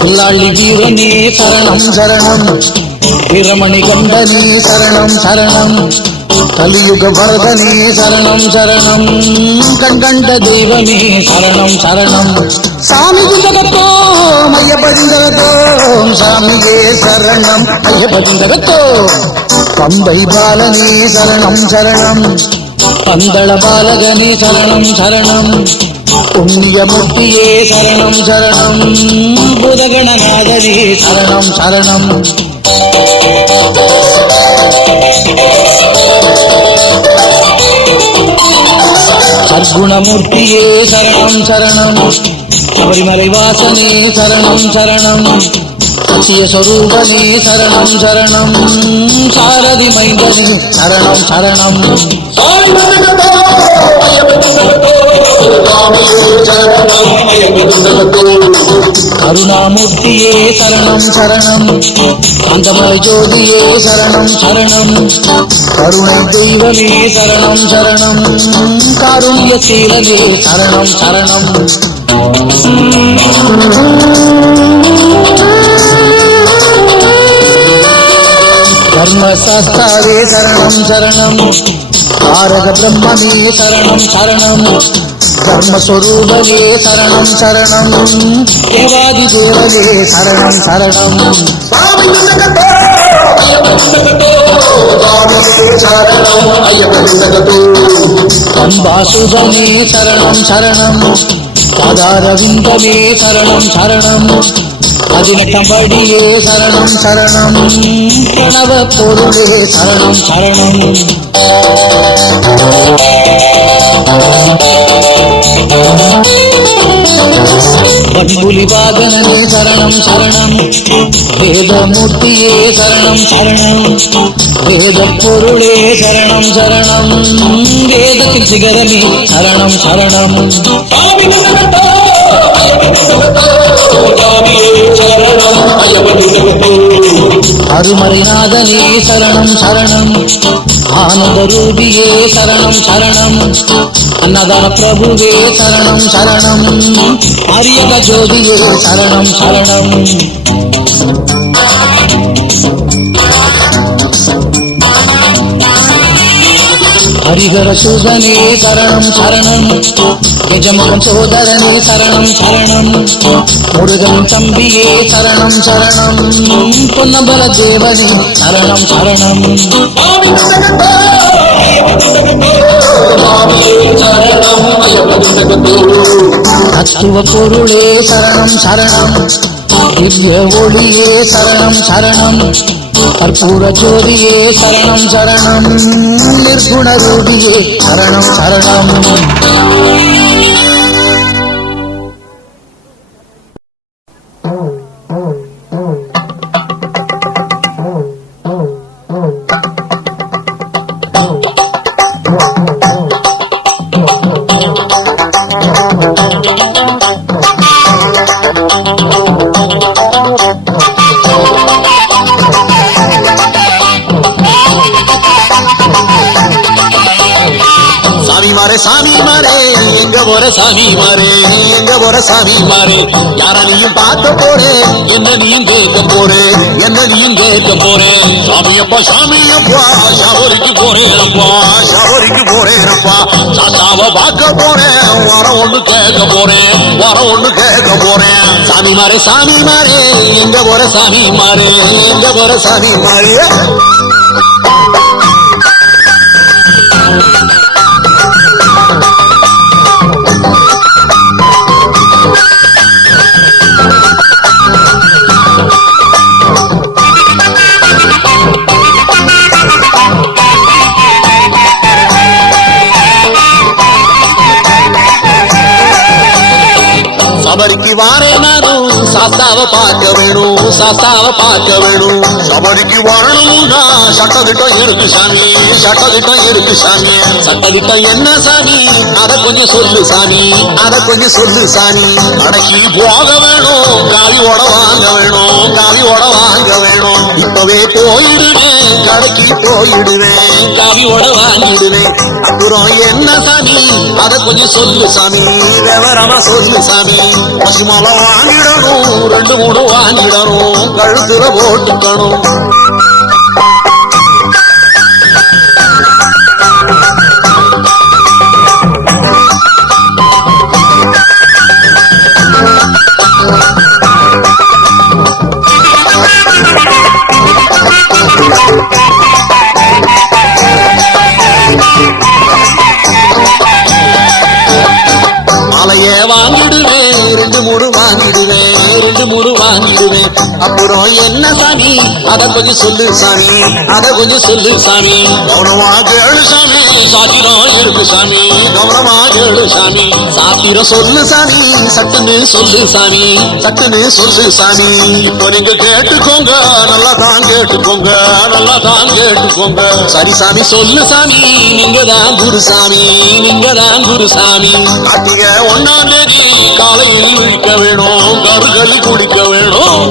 புல்லாளி வீரனே சரணம் சரணம், வீரமணி கண்டனே சரணம் சரணம், கலியுக வரதனே சரணம் சரணம், கண்கண்ட தெய்வமே சரணம் சரணம். சாமி ஜகத்தோம் ஐயப்பதிந்தகத்தோம், சாமியே சரணம் ஐயப்பதிந்தகத்தோம். பம்பை பாலனே சரணம் சரணம், பந்தள பாலகனே சரணம் சரணம், புண்ணியமூர்த்தியே சரணம் சரணம், புதகணநாதனே சரணம் சரணம். சர்க்குணமூர்த்தியே சரணம் சரணம், சபரிமலை வாசனே சரணம் சரணம், சத்தியஸ்வரூபனே சரணம் சரணம், சாரதி மைந்தனே சரணம் சரணம். கருணாமூர்த்தியே சரணம் சரணம், காந்தமலை ஜோதியே சரணம் சரணம், கருணை தெய்வமே சரணம் சரணம், காருண்யசீலனே சரணம் சரணம். தர்மசாஸ்தாவே சரணம் சரணம், தாரக பிரம்மனே சரணம் சரணம், தர்மஸ்வரூபனே சரணம் சரணம், தேவாதி தேவனே சரணம் சரணம். அம்பாசுதனே சரணம் சரணம், பாதாரவிந்தமே சரணம் சரணம், 18 படியே சரணம் சரணம், பிரணவ பொருளே சரணம் சரணம். பண்புலி வாகனனே சரணம் சரணம், வேதமூர்த்தியே சரணம் சரணம், வேத பொருளே சரணம் சரணம், வேதத்தின் சிகரமே சரணம் சரணம். அருமறைநாதனே சரணம் சரணம், ஆனந்த ரூபியே சரணம் சரணம், அன்னதான பிரபுவே சரணம் சரணம், அரியக ஜோதியே சரணம் சரணம். ஹரிஹர சுதனே சரணம் சரணம், எஜமகன் சோதரனே சரணம் சரணம், முருகன் தம்பியே சரணம் சரணம், பொன்னம்பல தேவனே சரணம் சரணம். தத்துவ பொருளே சரணம் சரணம், திவ்ய ஒளியே சரணம் சரணம், கற்பூர ஜோதியே சரணம் சரணம், நிர்குண ரூபியே சரணம் சரணம். சாமி மாரே எங்க போற சாமி மாரே, எங்க போற சாமி மாரே, யார நீயும் பார்க்க போறேன், என்ன நீயும் கேட்க போறேன், என்ன நீயும் கேட்க போறேன். சாமியப்பா சாமியப்பா ஷவரிக்கு போறேனப்பா, ஷவரிக்கு போறேனப்பா, சாத்தாவ பார்க்க போறேன், வரம் ஒண்ணு கேட்க போறேன், வரம் ஒண்ணு கேட்க போறேன். சாமி மாரே எங்க போற சாமி மாரே, எங்க போற சாமி மாரே. சபரிக்கு வாரே நானும் சாஸ்தாவை பார்க்க வேணும், சாஸ்தாவை பார்க்க வேணும். சபரிக்கு வரணும்னா சட்டதிட்டம் இருக்கு சாமி, சட்டதிட்டம் இருக்கு சாமி. சட்டதிட்டம் என்ன சாமி, அத கொஞ்சம் சொல்லு சாமி, அத கொஞ்சம் சொல்லு சாமி. கடைக்கு போக வேணும், காவியோட வாங்க வேணும், காவியோட வாங்க வேணும். இப்பவே போயிடுவேன், கடைக்கு போயிடுவேன், காவியோட வாங்கிடுவேன். அப்புறம் என்ன சாமி, அத கொஞ்சம் சொல்லு சாமி, விவரமா சொல்லு சாமி. பசுமாலை வாங்கிடணும், 2 3 வாங்கிடணும், கழுத்துல போட்டுக்கணும். மாலைய வாங்கிடுவேன், 2 3 வாங்கிடுவேன், 2 3 வாங்கிடுவேன். அப்புறம் என்ன சாமி, அத கொஞ்சம் சொல்லு சாமி, அத கொஞ்சம் சொல்லு சாமி. கவனமா கேளு சாமி, சாத்திரம் இருக்கு சாமி, கவனமா கேளு சாமி. சாத்திரம் சொல்லு சாமி, சட்டுன்னு சொல்லு சாமி, சட்டுன்னு சொல்லு சாமி. இப்போ நீங்க கேட்டுக்கோங்க, நல்லா தான் கேட்டுக்கோங்க, நல்லா தான் கேட்டுக்கோங்க. சரி சாமி சொல்லு சாமி, நீங்க தான் குருசாமி, நீங்க தான் குருசாமி. கார்த்திகை 1ஆம் தேதி காலையில் விழிக்க வேணும், கருகல் குடிக்க வேணும்.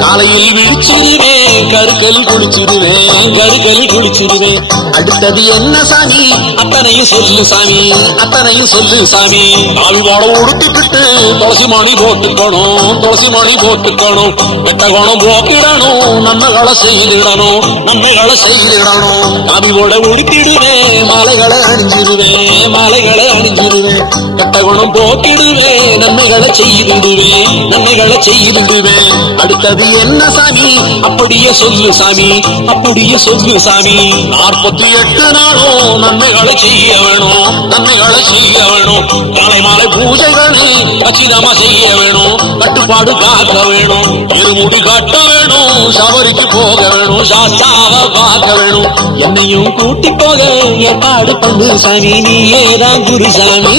காலையில் விழிச்சிருவேன், கருக்கல் குளிச்சிருவேன், கருக்கல் குளிச்சிருவேன். அடுத்தது என்ன சாமி, அத்தனையும் சொல்லு சாமி, அத்தனையும் சொல்லு சாமி. காவி வாழ உடுத்திக்கிட்டு துளசி மணி போட்டுக்கணும், துளசி மணி போட்டுக்கணும். வெட்டகோணம் போக்கிடணும், நன்மைகளை செய்திடணும், நன்மைகளை செய்திடணும். காவி போட உடுத்திடுவேன், மாலைகளை அணிஞ்சிருவேன், மாலைகளை அணிஞ்சிருவேன். வெட்டகோணம் போக்கிடுவேன், நன்மைகளை செய்திடுவேன், நன்மைகளை செய்திடுவேன். அடுத்தது என்ன சாமி, அப்படியே சொல்லு சாமி, அப்படியே சொல்லு சாமி. 48 நாளும் நன்மைகளை செய்ய வேணும், நன்மைகளை செய்ய வேணும். காலை மாலை பூஜைகளை கச்சிதமா செய்ய வேணும், கட்டுப்பாடு காக்க வேணும். இருமுடி கட்ட வேணும், சபரிக்கு போக வேணும், சாஸ்தாவை பார்க்க வேணும். என்னையும் கூட்டி போக ஏற்பாடு பண்ணு சாமி, நீயேதான் குருசாமி.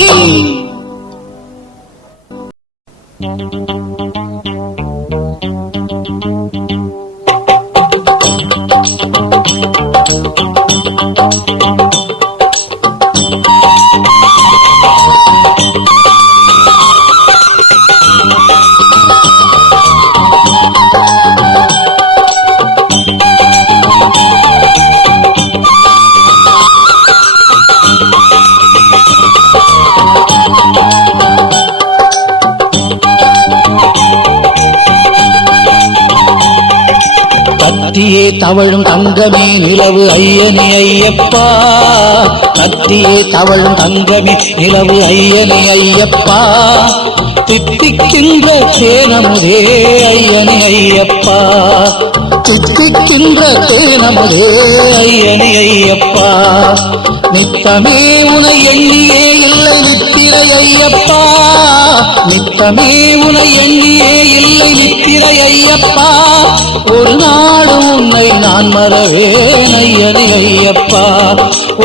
கத்தியே தவழும் தங்கமே நிலவு ஐயனே ஐயப்பா, கத்தியே தவழும் தங்கமே நிலவு ஐயனே ஐயப்பா. தித்திக்கின்ற தேனமுதே ஐயனே ஐயப்பா, தித்திக்கின்ற தேனமுதே ஐயனே ஐயப்பா. நித்தமே உனை எண்ணியே இல்லை நித்திரை ஐயப்பா, நித்தமே உனை எண்ணியே இல்லை நித்திரை ஐயப்பா. ஒரு நாளும் உன்னை நான் மறவேன் ஐயனே ஐயப்பா,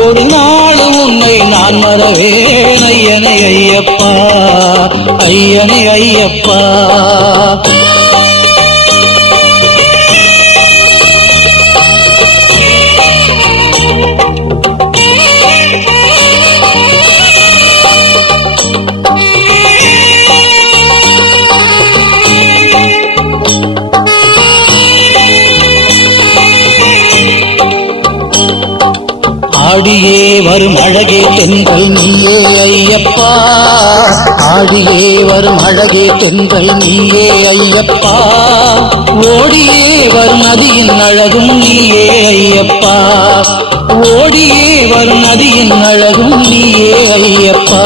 ஒரு நாளும் உன்னை நான் மறவேன் ஐயனே ஐயப்பா, ஐயனே ஐயப்பா. ஆடியே வரும் அழகே தென்றல் நீயே ஐயப்பா, ஆடியே வரும் அழகே தென்றல் நீயே ஐயப்பா. ஓடியே வரும் நதியின் அழகும் நீயே ஐயப்பா, ஓடியே வரும் நதியின் அழகும் நீயே ஐயப்பா.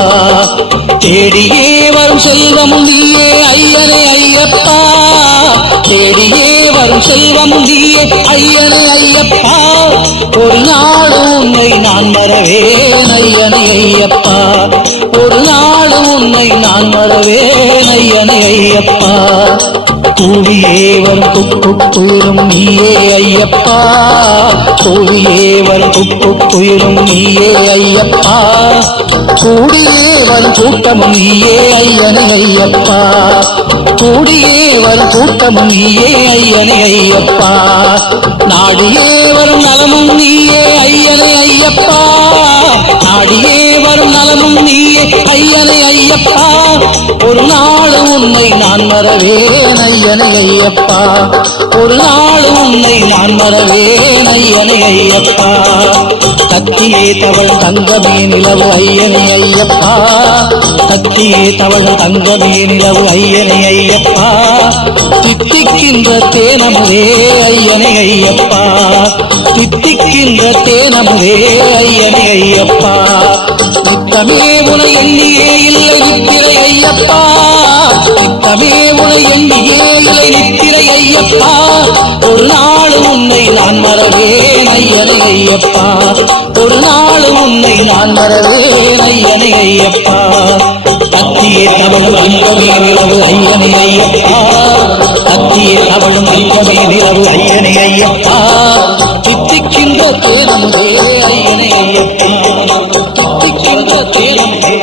தேடியே வரும் செல்வமும் நீயே ஐயனே ஐயப்பா, தேடியே வரும் செல்வம் நீயே ஐயனே ஐயப்பா ஒரு நாடு உன்னை நான் மறவேன் ஐயனே ஐயப்பா ஒரு நாடு உன்னை நான் மறவேன் ஐயனே ஐயப்பா கூடியே வரும் குயிலும் நீயே ஐயப்பா கூடியே வரும் குயிலும் நீயே ஐயப்பா கூடியே வரும் கூட்டமும் நீயே ஐயனே ஐயப்பா கூடியே வரும் கூட்டமும் நீயே ஐயனே ஐயப்பா நாடியே வரும் நலமும் நீயே ஐயனே ஐயப்பா நாடியே வரும் நலமும் நீயே ஐயனே ஐயப்பா ஒரு நாடு உன்னை நான் மறவேன் ஐயனே ஐயப்பா ஒரு நாடு உன்னை நான் மறவேன் ஐயனே ஐயப்பா சக்தியே தவள் தங்கமே நிலவு ஐயனே ஐயப்பா சக்தியே தவள் தங்கமே நிலவு ஐயனே ஐயப்பா தித்திக்கின்ற தேனமுதே ஐயனே ஐயப்பா தித்திக்கின்ற தேனமுதே ஐயனே ஐயப்பா நித்தமே உனை எண்ணியே இல்லை நித்திரை ஐயப்பா நித்தமே உனை எண்ணியே இல்லை நித்திரை ஐயப்பா ஒரு நாள் உன்னை நான் மறவேன் ஐயனே ஐயப்பா ஒரு நாள் உன்னை நான் மறவேன் ஐயனே ஐயப்பா சக்தியே தவளும் அங்கமே நிலவு ஐயனே ஐயப்பா சக்தியே தவளும் அங்கமே நிலவு ஐயனே ஐயப்பா தித்திக்கின்ற தேனமுதே ஐயனே ஐயப்பா தித்திக்கின்ற தேனமுதே